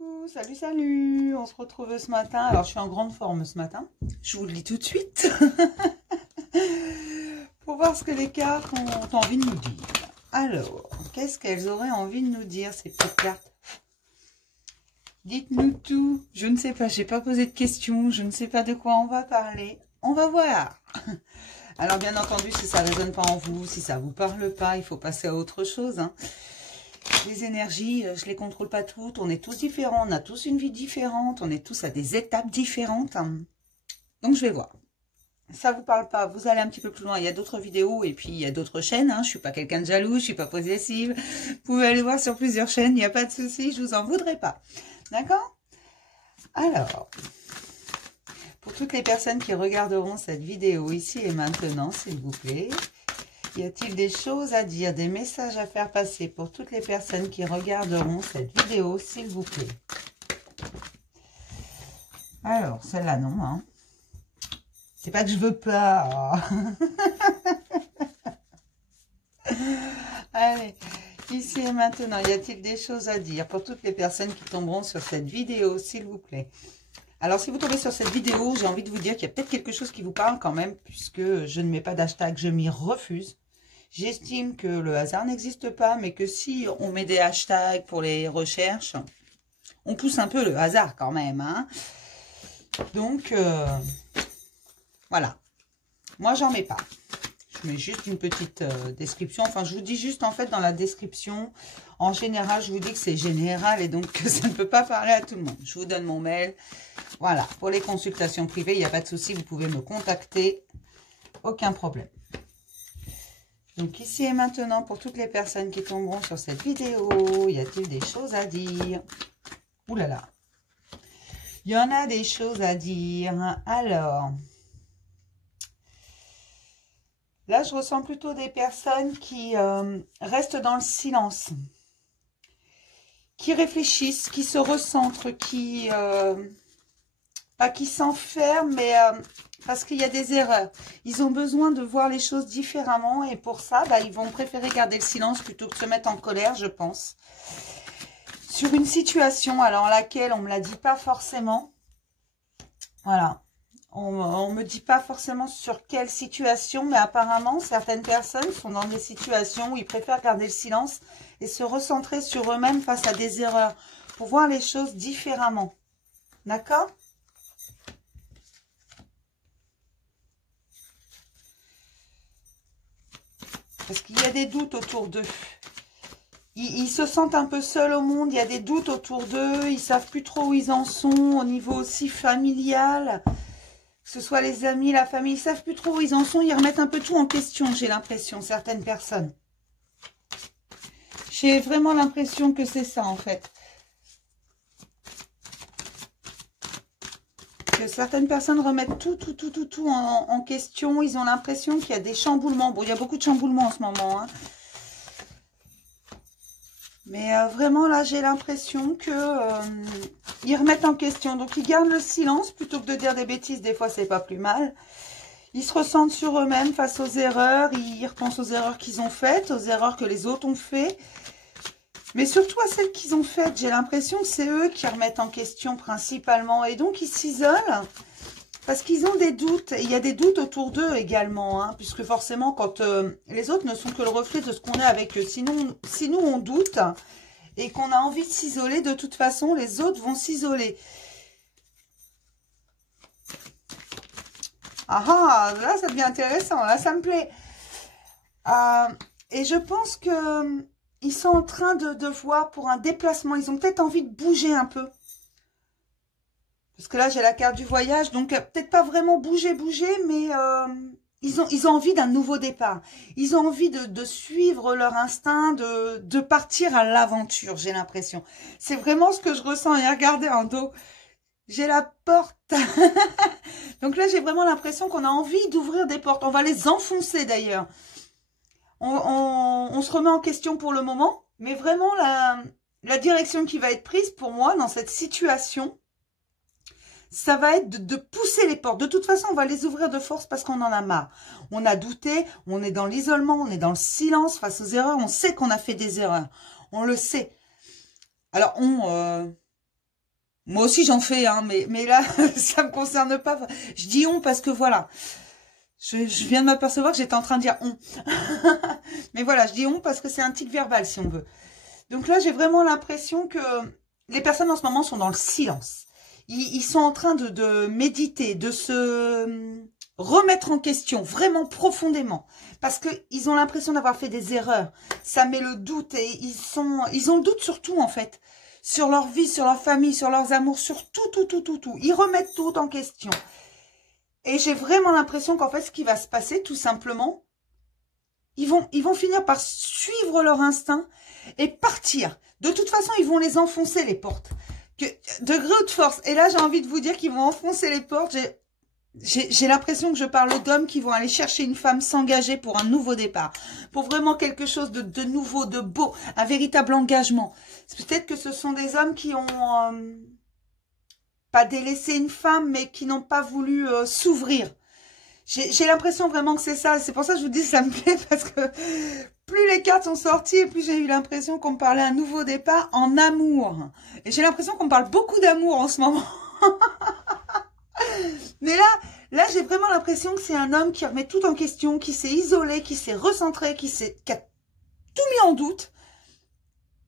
Coucou, salut, salut. On se retrouve ce matin. Alors, je suis en grande forme ce matin. Je vous le dis tout de suite. Pour voir ce que les cartes ont envie de nous dire. Alors, qu'est-ce qu'elles auraient envie de nous dire, ces petites cartes? Dites-nous tout. Je ne sais pas, je n'ai pas posé de questions. Je ne sais pas de quoi on va parler. On va voir. Alors, bien entendu, si ça ne résonne pas en vous, si ça ne vous parle pas, il faut passer à autre chose, hein. Les énergies, je les contrôle pas toutes. On est tous différents. On a tous une vie différente. On est tous à des étapes différentes. Donc, je vais voir. Ça vous parle pas, vous allez un petit peu plus loin. Il y a d'autres vidéos et puis il y a d'autres chaînes. Je suis pas quelqu'un de jaloux, je suis pas possessive. Vous pouvez aller voir sur plusieurs chaînes. Il n'y a pas de souci, je vous en voudrais pas. D'accord? Alors, pour toutes les personnes qui regarderont cette vidéo ici et maintenant, s'il vous plaît, y a-t-il des choses à dire, des messages à faire passer pour toutes les personnes qui regarderont cette vidéo, s'il vous plaît? Alors, celle-là, non, hein. C'est pas que je veux pas. Allez, ici et maintenant, y a-t-il des choses à dire pour toutes les personnes qui tomberont sur cette vidéo, s'il vous plaît? Alors, si vous tombez sur cette vidéo, j'ai envie de vous dire qu'il y a peut-être quelque chose qui vous parle quand même, puisque je ne mets pas d'hashtag, je m'y refuse. J'estime que le hasard n'existe pas, mais que si on met des hashtags pour les recherches, on pousse un peu le hasard quand même, hein. Donc, voilà. Moi, j'en mets pas. Je mets juste une petite description. Enfin, je vous dis juste, en fait, dans la description, en général, je vous dis que c'est général et donc que ça ne peut pas parler à tout le monde. Je vous donne mon mail. Voilà. Pour les consultations privées, il n'y a pas de souci. Vous pouvez me contacter. Aucun problème. Donc, ici et maintenant, pour toutes les personnes qui tomberont sur cette vidéo, y a-t-il des choses à dire? Ouh là là. Il y en a des choses à dire. Alors, là, je ressens plutôt des personnes qui restent dans le silence, qui réfléchissent, qui se recentrent, qui, pas qui s'enferment, mais parce qu'il y a des erreurs. Ils ont besoin de voir les choses différemment et pour ça, bah, ils vont préférer garder le silence plutôt que de se mettre en colère, je pense. Sur une situation, alors laquelle on ne me la dit pas forcément. Voilà. On ne me dit pas forcément sur quelle situation, mais apparemment, certaines personnes sont dans des situations où ils préfèrent garder le silence et se recentrer sur eux-mêmes face à des erreurs pour voir les choses différemment. D'accord ? Parce qu'il y a des doutes autour d'eux. Ils se sentent un peu seuls au monde, il y a des doutes autour d'eux, ils ne savent plus trop où ils en sont au niveau aussi familial. Que ce soit les amis, la famille, ils ne savent plus trop où ils en sont. Ils remettent un peu tout en question, j'ai l'impression, certaines personnes. J'ai vraiment l'impression que c'est ça, en fait. Que certaines personnes remettent tout en question. Ils ont l'impression qu'il y a des chamboulements. Bon, il y a beaucoup de chamboulements en ce moment, hein. Mais vraiment, là, j'ai l'impression que ils remettent en question. Donc, ils gardent le silence plutôt que de dire des bêtises. Des fois, c'est pas plus mal. Ils se ressentent sur eux-mêmes face aux erreurs. Ils repensent aux erreurs qu'ils ont faites, aux erreurs que les autres ont fait. Mais surtout à celles qu'ils ont faites. J'ai l'impression que c'est eux qui remettent en question principalement. Et donc, ils s'isolent parce qu'ils ont des doutes. Et il y a des doutes autour d'eux également, hein, puisque forcément, quand les autres ne sont que le reflet de ce qu'on est avec eux. Sinon, si nous, on doute et qu'on a envie de s'isoler, de toute façon, les autres vont s'isoler. Ah ah, là, ça devient intéressant. Là, ça me plaît. Et je pense que ils sont en train de voir pour un déplacement. Ils ont peut-être envie de bouger un peu. Parce que là, j'ai la carte du voyage. Donc, peut-être pas vraiment bouger, mais ils ont envie d'un nouveau départ. Ils ont envie de suivre leur instinct, de partir à l'aventure, j'ai l'impression. C'est vraiment ce que je ressens. Et regardez en dos, j'ai la porte. Donc là, j'ai vraiment l'impression qu'on a envie d'ouvrir des portes. On va les enfoncer d'ailleurs. On se remet en question pour le moment. Mais vraiment, la direction qui va être prise pour moi dans cette situation, ça va être de pousser les portes. De toute façon, on va les ouvrir de force parce qu'on en a marre. On a douté, on est dans l'isolement, on est dans le silence face aux erreurs. On sait qu'on a fait des erreurs. On le sait. Alors, Moi aussi, j'en fais, hein, mais là, ça me concerne pas. Je dis on parce que voilà. Je viens de m'apercevoir que j'étais en train de dire on. Mais voilà, je dis on parce que c'est un tic verbal, si on veut. Donc là, j'ai vraiment l'impression que les personnes en ce moment sont dans le silence. Ils sont en train de méditer, de se remettre en question, vraiment profondément. Parce qu'ils ont l'impression d'avoir fait des erreurs. Ça met le doute et ils ont le doute sur tout, en fait. Sur leur vie, sur leur famille, sur leurs amours, sur tout. Ils remettent tout en question. Et j'ai vraiment l'impression qu'en fait, ce qui va se passer, tout simplement, ils vont finir par suivre leur instinct et partir. De toute façon, ils vont les enfoncer, les portes. De gré ou de force. Et là, j'ai envie de vous dire qu'ils vont enfoncer les portes. J'ai l'impression que je parle d'hommes qui vont aller chercher une femme, s'engager pour un nouveau départ. Pour vraiment quelque chose de nouveau, de beau. Un véritable engagement. Peut-être que ce sont des hommes qui ont... pas délaissé une femme, mais qui n'ont pas voulu s'ouvrir. J'ai l'impression vraiment que c'est ça. C'est pour ça que je vous dis que ça me plaît, parce que plus les cartes sont sorties, et plus j'ai eu l'impression qu'on me parlait un nouveau départ en amour. Et j'ai l'impression qu'on me parle beaucoup d'amour en ce moment. Mais là j'ai vraiment l'impression que c'est un homme qui remet tout en question, qui s'est isolé, qui s'est recentré, qui a tout mis en doute,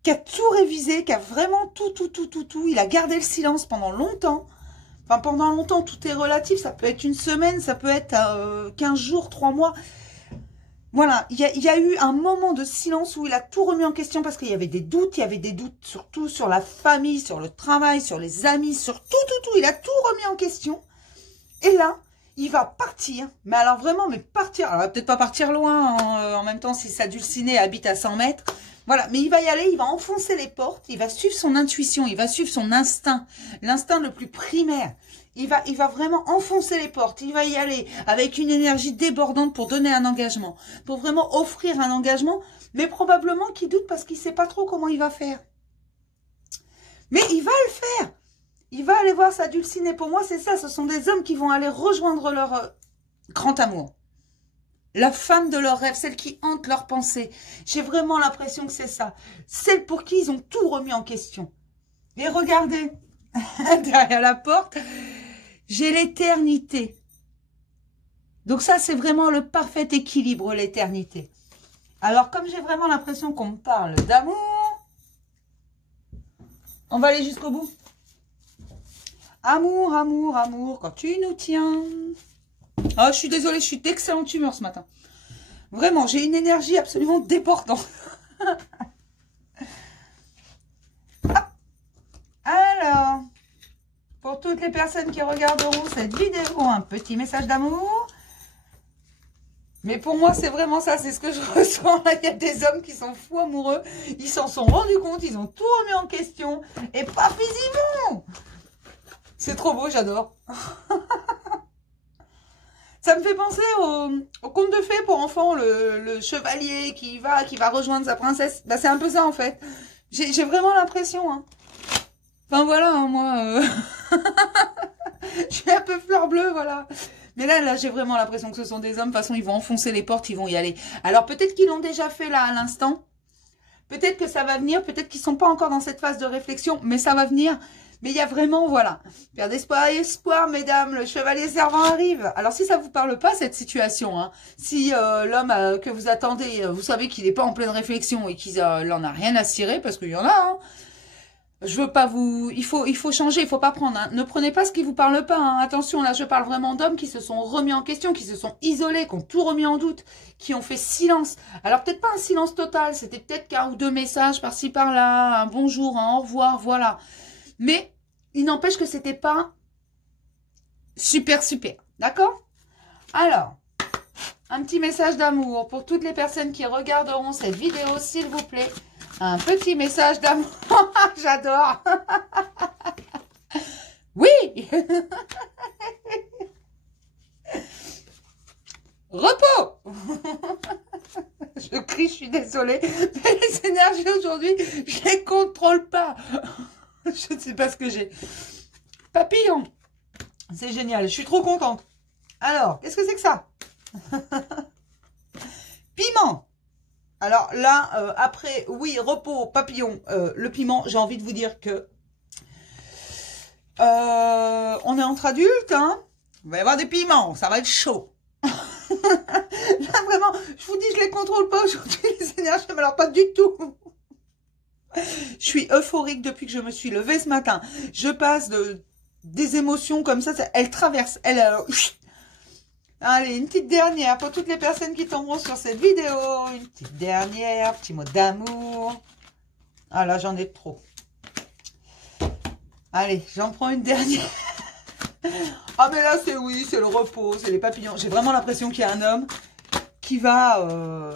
qui a tout révisé, qui a vraiment tout. Il a gardé le silence pendant longtemps. Enfin, pendant longtemps, tout est relatif. Ça peut être une semaine, ça peut être 15 jours, 3 mois. Voilà, il y a eu un moment de silence où il a tout remis en question parce qu'il y avait des doutes. Il y avait des doutes surtout sur la famille, sur le travail, sur les amis, sur tout. Il a tout remis en question. Et là, il va partir. Mais alors vraiment, mais partir. Alors, il va peut-être pas partir loin. Hein, en même temps, si sa dulcinée habite à 100 mètres. Voilà, mais il va y aller, il va enfoncer les portes, il va suivre son intuition, il va suivre son instinct, l'instinct le plus primaire. Il va vraiment enfoncer les portes, il va y aller avec une énergie débordante pour donner un engagement, pour vraiment offrir un engagement, mais probablement qu'il doute parce qu'il ne sait pas trop comment il va faire. Mais il va le faire. Il va aller voir sa dulcinée. Pour moi, c'est ça, ce sont des hommes qui vont aller rejoindre leur grand amour. La femme de leurs rêves, celle qui hante leurs pensées. J'ai vraiment l'impression que c'est ça. Celle pour qui ils ont tout remis en question. Et regardez, derrière la porte, j'ai l'éternité. Donc ça, c'est vraiment le parfait équilibre, l'éternité. Alors, comme j'ai vraiment l'impression qu'on me parle d'amour, on va aller jusqu'au bout. Amour, amour, amour, quand tu nous tiens... Ah, je suis désolée, je suis d'excellente humeur ce matin. Vraiment, j'ai une énergie absolument débordante. Alors, pour toutes les personnes qui regarderont cette vidéo, un petit message d'amour. Mais pour moi, c'est vraiment ça, c'est ce que je ressens. Là, il y a des hommes qui sont fous amoureux. Ils s'en sont rendus compte, ils ont tout remis en question. Et pas physiquement. C'est trop beau, j'adore. Ça me fait penser au conte de fées pour enfants, le chevalier qui va rejoindre sa princesse. Bah, c'est un peu ça, en fait. J'ai vraiment l'impression, hein. Enfin, voilà, hein, moi, je suis un peu fleur bleue, voilà. Mais là, j'ai vraiment l'impression que ce sont des hommes. De toute façon, ils vont enfoncer les portes, ils vont y aller. Alors, peut-être qu'ils l'ont déjà fait, là, à l'instant. Peut-être que ça va venir. Peut-être qu'ils sont pas encore dans cette phase de réflexion, mais ça va venir. Mais il y a vraiment, voilà, faire d'espoir et espoir, mesdames, le chevalier servant arrive. Alors, si ça vous parle pas, cette situation, hein, si l'homme que vous attendez, vous savez qu'il n'est pas en pleine réflexion et qu'il en a rien à cirer, parce qu'il y en a, hein, je veux pas vous... Il faut changer, il faut pas prendre. Hein. Ne prenez pas ce qui vous parle pas. Hein. Attention, là, je parle vraiment d'hommes qui se sont remis en question, qui se sont isolés, qui ont tout remis en doute, qui ont fait silence. Alors, peut-être pas un silence total, c'était peut-être qu'un ou deux messages par-ci, par-là, un bonjour, un au revoir, voilà. Mais il n'empêche que c'était pas super. D'accord? Alors, un petit message d'amour pour toutes les personnes qui regarderont cette vidéo, s'il vous plaît. Un petit message d'amour. J'adore. Oui. Repos. Je crie, je suis désolée. Mais les énergies aujourd'hui, je les contrôle pas. Je ne sais pas ce que j'ai. Papillon. C'est génial. Je suis trop contente. Alors, qu'est-ce que c'est que ça? Piment. Alors là, après, oui, repos, papillon, le piment, j'ai envie de vous dire que On est entre adultes, hein. Il va y avoir des piments, ça va être chaud. Là, vraiment, je vous dis, je les contrôle pas aujourd'hui, les énergies, mais alors pas du tout. Je suis euphorique depuis que je me suis levée ce matin. Je passe des émotions comme ça, elle traverse. Allez, une petite dernière pour toutes les personnes qui tomberont sur cette vidéo. Une petite dernière, petit mot d'amour. Ah là, j'en ai trop. Allez, j'en prends une dernière. Ah mais là, c'est oui, c'est le repos, c'est les papillons. J'ai vraiment l'impression qu'il y a un homme qui va...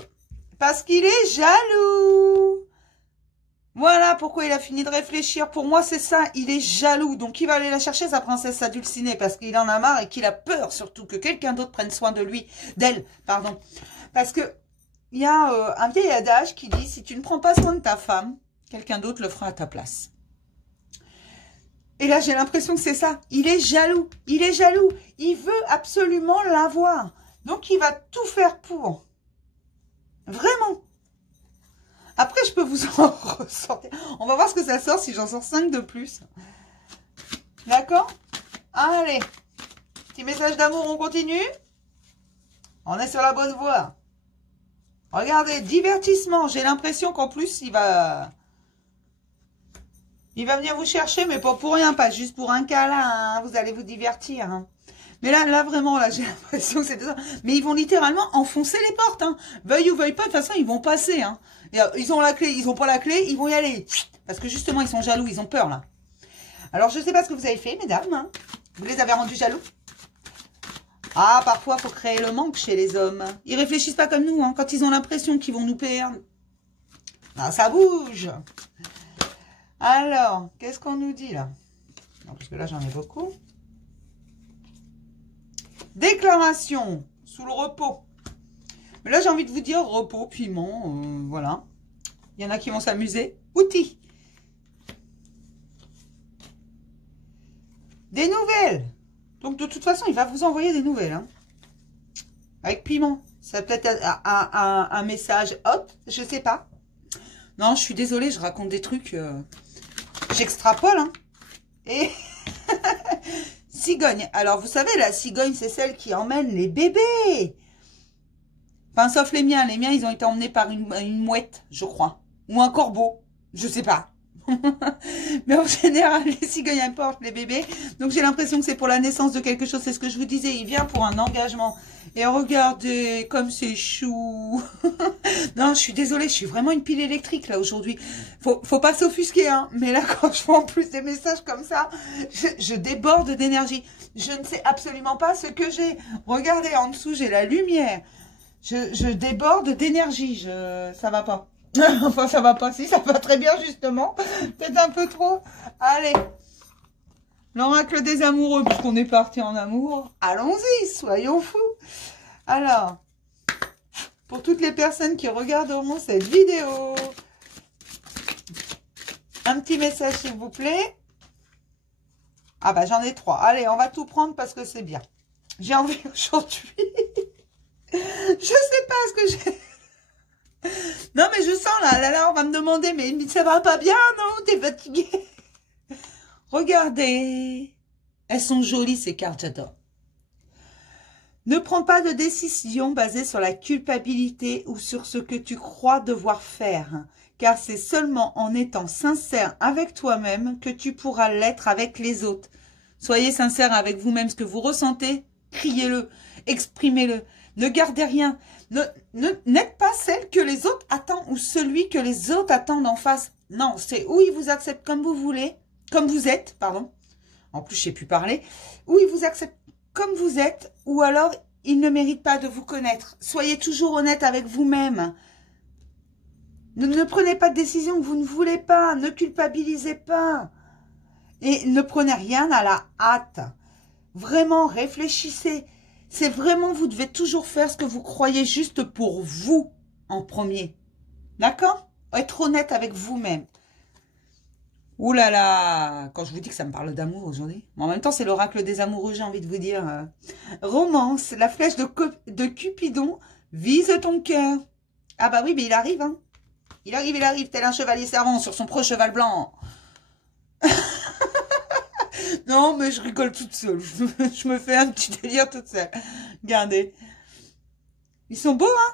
parce qu'il est jaloux. Voilà pourquoi il a fini de réfléchir. Pour moi, c'est ça. Il est jaloux. Donc, il va aller la chercher, sa princesse adulcinée, parce qu'il en a marre et qu'il a peur, surtout, que quelqu'un d'autre prenne soin de lui, d'elle, pardon. Parce que il y a un vieil adage qui dit, si tu ne prends pas soin de ta femme, quelqu'un d'autre le fera à ta place. Et là, j'ai l'impression que c'est ça. Il est jaloux. Il est jaloux. Il veut absolument l'avoir. Donc, il va tout faire pour. Vraiment. Après, je peux vous en ressortir. On va voir ce que ça sort si j'en sors 5 de plus. D'accord? Allez. Petit message d'amour, on continue. On est sur la bonne voie. Regardez, divertissement. J'ai l'impression qu'en plus, il va venir vous chercher, mais pas pour rien, pas juste pour un câlin. Hein. Vous allez vous divertir. Hein. Mais là, vraiment, là, j'ai l'impression que c'est ça. Mais ils vont littéralement enfoncer les portes. Hein. Veuille ou veuille pas, de toute façon, ils vont passer. Hein. Ils ont la clé, ils n'ont pas la clé, ils vont y aller. Parce que justement, ils sont jaloux, ils ont peur, là. Alors, je ne sais pas ce que vous avez fait, mesdames. Hein. Vous les avez rendus jaloux? Ah, parfois, il faut créer le manque chez les hommes. Ils réfléchissent pas comme nous, hein. Quand ils ont l'impression qu'ils vont nous perdre. Ah, ça bouge. Alors, qu'est-ce qu'on nous dit, là? Non, parce que là, j'en ai beaucoup. Déclaration, sous le repos. Mais là, j'ai envie de vous dire repos, piment, voilà. Il y en a qui vont s'amuser. Outils. Des nouvelles. Donc, de toute façon, il va vous envoyer des nouvelles. Hein. Avec piment. Ça peut être un message hop, je sais pas. Non, je suis désolée, je raconte des trucs. J'extrapole. Hein. Et... cigogne. Alors, vous savez, la cigogne, c'est celle qui emmène les bébés. Enfin, sauf les miens. Les miens, ils ont été emmenés par une mouette, je crois. Ou un corbeau. Je sais pas. Mais en général, les cigognes importent les bébés. Donc, j'ai l'impression que c'est pour la naissance de quelque chose. C'est ce que je vous disais. Il vient pour un engagement. Et regardez, comme c'est chou. Non, je suis désolée. Je suis vraiment une pile électrique, là, aujourd'hui. Faut pas s'offusquer, hein. Mais là, quand je vois en plus des messages comme ça, je déborde d'énergie. Je ne sais absolument pas ce que j'ai. Regardez, en dessous, j'ai la lumière. Je déborde d'énergie. Ça va pas. Enfin, ça va pas. Si, ça va très bien, justement. Peut-être un peu trop. Allez. L'oracle des amoureux, puisqu'on est parti en amour. Allons-y, soyons fous. Alors, pour toutes les personnes qui regarderont cette vidéo, un petit message, s'il vous plaît. Ah bah, j'en ai 3. Allez, on va tout prendre parce que c'est bien. J'ai envie aujourd'hui. Je sais pas ce que j'ai... Non, mais je sens, là, on va me demander, mais ça va pas bien, non? T'es fatiguée? Regardez. Elles sont jolies, ces cartes, j'adore. Ne prends pas de décision basée sur la culpabilité ou sur ce que tu crois devoir faire, car c'est seulement en étant sincère avec toi-même que tu pourras l'être avec les autres. Soyez sincère avec vous-même, ce que vous ressentez, criez-le, exprimez-le. Ne gardez rien. N'êtes pas celle que les autres attendent ou celui que les autres attendent en face. Non, c'est où ils vous acceptent comme vous voulez, comme vous êtes, pardon. En plus, je sais plus parler. Où ils vous acceptent comme vous êtes, ou alors ils ne méritent pas de vous connaître. Soyez toujours honnête avec vous-même. Ne prenez pas de décision que vous ne voulez pas. Ne culpabilisez pas. Et ne prenez rien à la hâte. Vraiment, réfléchissez. C'est vraiment, vous devez toujours faire ce que vous croyez juste pour vous en premier. D'accord? Être honnête avec vous-même. Ouh là là, quand je vous dis que ça me parle d'amour aujourd'hui. En même temps, c'est l'oracle des amoureux, j'ai envie de vous dire. Romance, la flèche de Cupidon vise ton cœur. Ah bah oui, mais il arrive, hein. Il arrive, tel un chevalier servant sur son preux cheval blanc. Non, mais je rigole toute seule. Je me fais un petit délire toute seule. Regardez. Ils sont beaux, hein?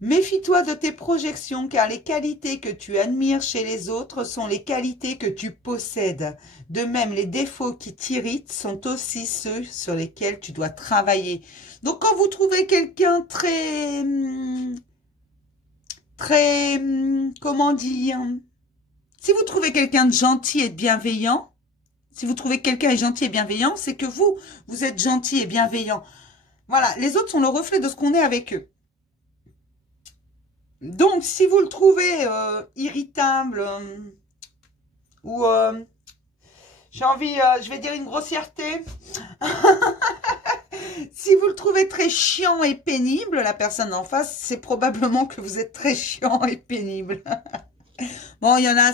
Méfie-toi de tes projections, car les qualités que tu admires chez les autres sont les qualités que tu possèdes. De même, les défauts qui t'irritent sont aussi ceux sur lesquels tu dois travailler. Donc, quand vous trouvez quelqu'un comment dire, si vous trouvez quelqu'un de gentil et de bienveillant, si vous trouvez que quelqu'un est gentil et bienveillant, c'est que vous êtes gentil et bienveillant. Voilà, les autres sont le reflet de ce qu'on est avec eux. Donc, si vous le trouvez irritable ou, j'ai envie, je vais dire une grossièreté, si vous le trouvez très chiant et pénible, la personne en face, c'est probablement que vous êtes très chiant et pénible. Bon, il y en a,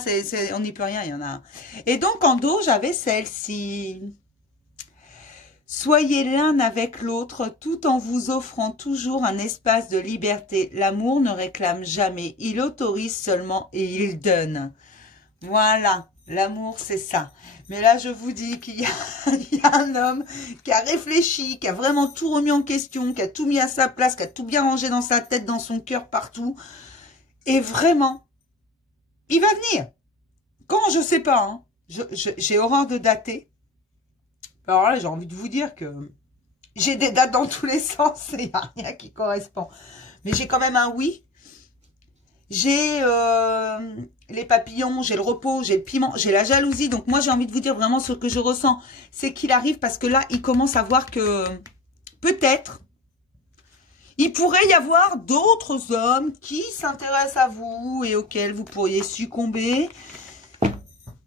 on n'y peut rien, il y en a. Et donc, en dos, j'avais celle-ci. Soyez l'un avec l'autre tout en vous offrant toujours un espace de liberté. L'amour ne réclame jamais, il autorise seulement et il donne. Voilà, l'amour c'est ça. Mais là je vous dis qu'il y a un homme qui a réfléchi, qui a vraiment tout remis en question, qui a tout mis à sa place, qui a tout bien rangé dans sa tête, dans son cœur, partout. Et vraiment, il va venir. Quand, je sais pas, hein. J'ai horreur de dater. Alors là, j'ai envie de vous dire que j'ai des dates dans tous les sens et il n'y a rien qui correspond. Mais j'ai quand même un oui. J'ai les papillons, j'ai le repos, j'ai le piment, j'ai la jalousie. Donc moi, j'ai envie de vous dire vraiment ce que je ressens. C'est qu'il arrive parce que là, il commence à voir que peut-être, il pourrait y avoir d'autres hommes qui s'intéressent à vous et auxquels vous pourriez succomber.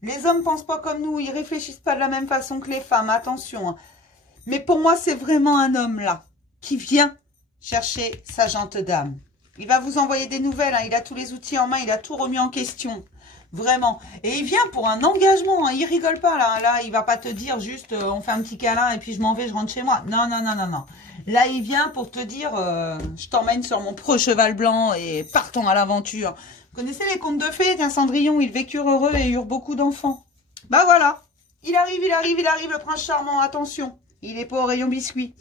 Les hommes ne pensent pas comme nous, ils réfléchissent pas de la même façon que les femmes, attention. Mais pour moi, c'est vraiment un homme là, qui vient chercher sa gente dame. Il va vous envoyer des nouvelles, hein, il a tous les outils en main, il a tout remis en question. Vraiment. Et il vient pour un engagement, hein, il rigole pas là. Là, il va pas te dire juste on fait un petit câlin et puis je m'en vais, je rentre chez moi. Non, non, non, non, non. Là, il vient pour te dire je t'emmène sur mon pro cheval blanc et partons à l'aventure. Vous connaissez les contes de fées, tiens, Cendrillon, ils vécurent heureux et eurent beaucoup d'enfants. Bah voilà, il arrive, le prince charmant, attention, il est pas au rayon biscuit.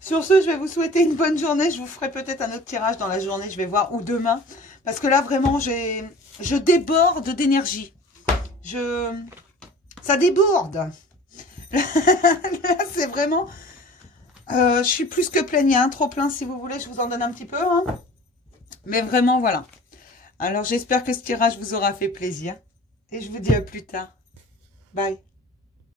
Sur ce, je vais vous souhaiter une bonne journée, je vous ferai peut-être un autre tirage dans la journée, je vais voir, ou demain, parce que là, vraiment, je déborde d'énergie. Ça déborde. Là, c'est vraiment, je suis plus que pleine, il y a un trop plein, si vous voulez, je vous en donne un petit peu, hein. Mais vraiment, voilà. Alors, j'espère que ce tirage vous aura fait plaisir. Et je vous dis à plus tard. Bye.